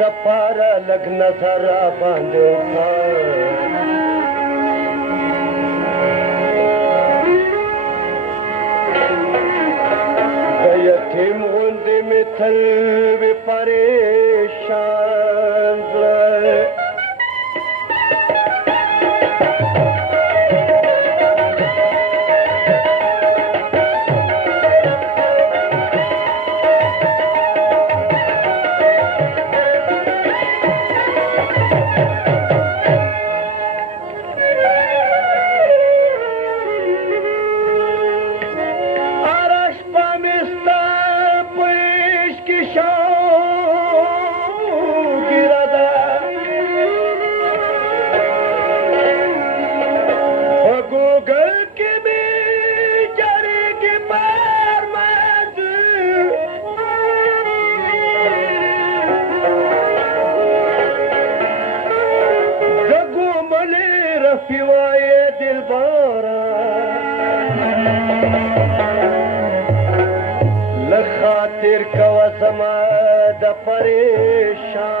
दपारा लग नजर बांधो यतीम होंदे में थल वे परेशान खातिर कवा समा द परेशान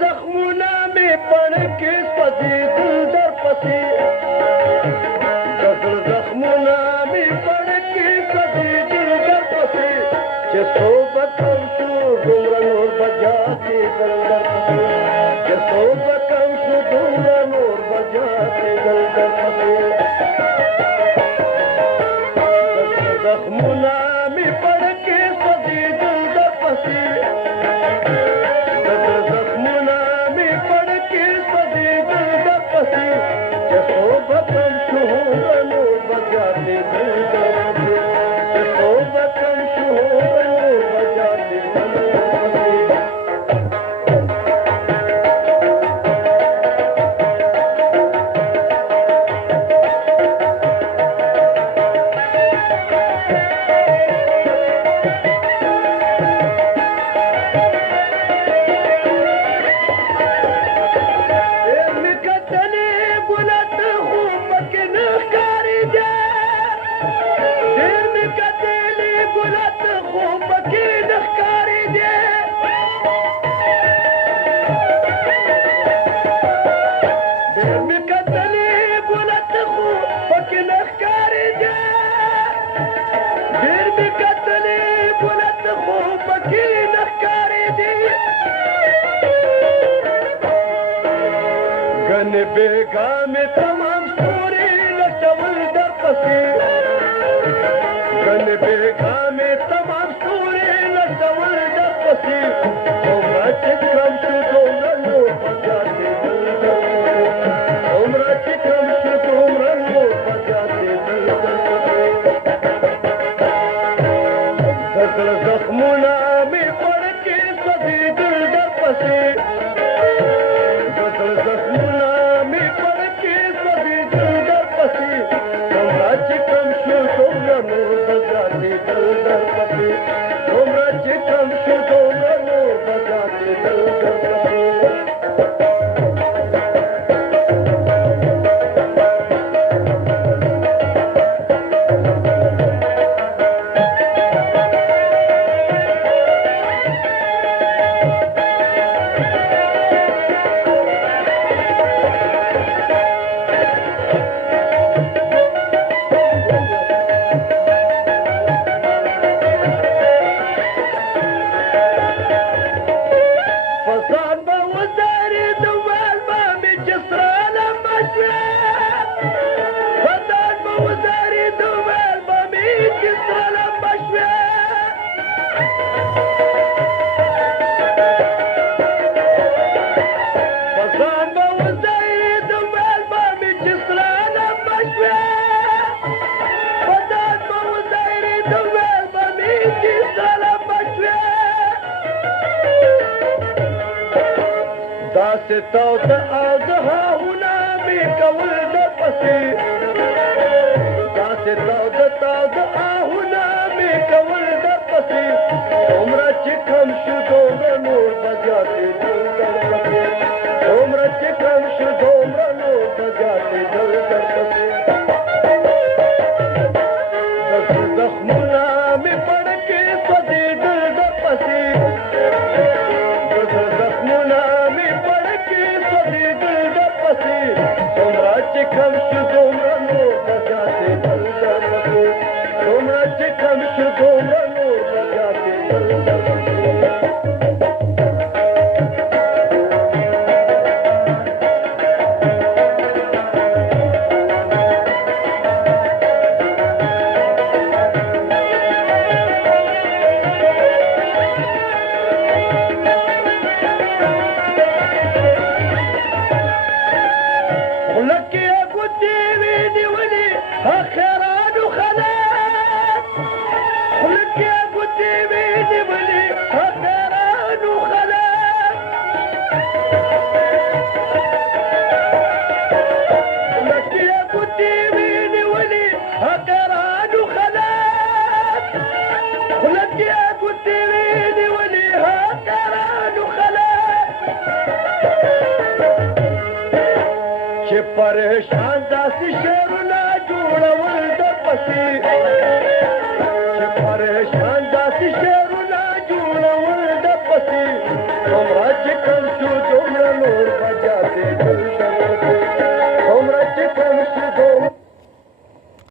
जख्मुना में पड़ के पसी दिल दर पसी जख्मुना में पड़ के पसी दिल दर पसी जे सोबत शू गुमरन और बजाते दर पसी जे सोबत शू गुमरन और बजाते दर पसी जख्मुना में पड़ के पसी दिल दर पसी बेगा में तमाम सूरी लटवल दर पसी गन बेगा में तमाम सूरी लटवल दर पसी उम्र चिकम शुद्ध उम्र लो बजाते उम्र चिकम शुद्ध उम्र लो बजाते दल जख्मुना में पड़ के सभी दिल दर पसी Come, داسې تاوده او د هاهونه مې کول درپسې داسې تاوده آهونه مې کول درپسې څومره چې کم شو دومره نور به زیاتېدل درپسې څومره چې کم شو دومره نور به زیاتېدل درپسې زخمونه مې پړکې سوځېدل درپسې زخمونه مې پړکې سوځېدل درپسې څومره چې کم شو دومره نور به زیاتېدل درپسې څومره چې کم شو دومره نور به زیاتېدل درپسې پریشان داسې شعرونه جوړول درپسې چې پریشان داسې شعرونه جوړول درپسې څومره چې کم شو دومره نور به زیاتېدل درپسې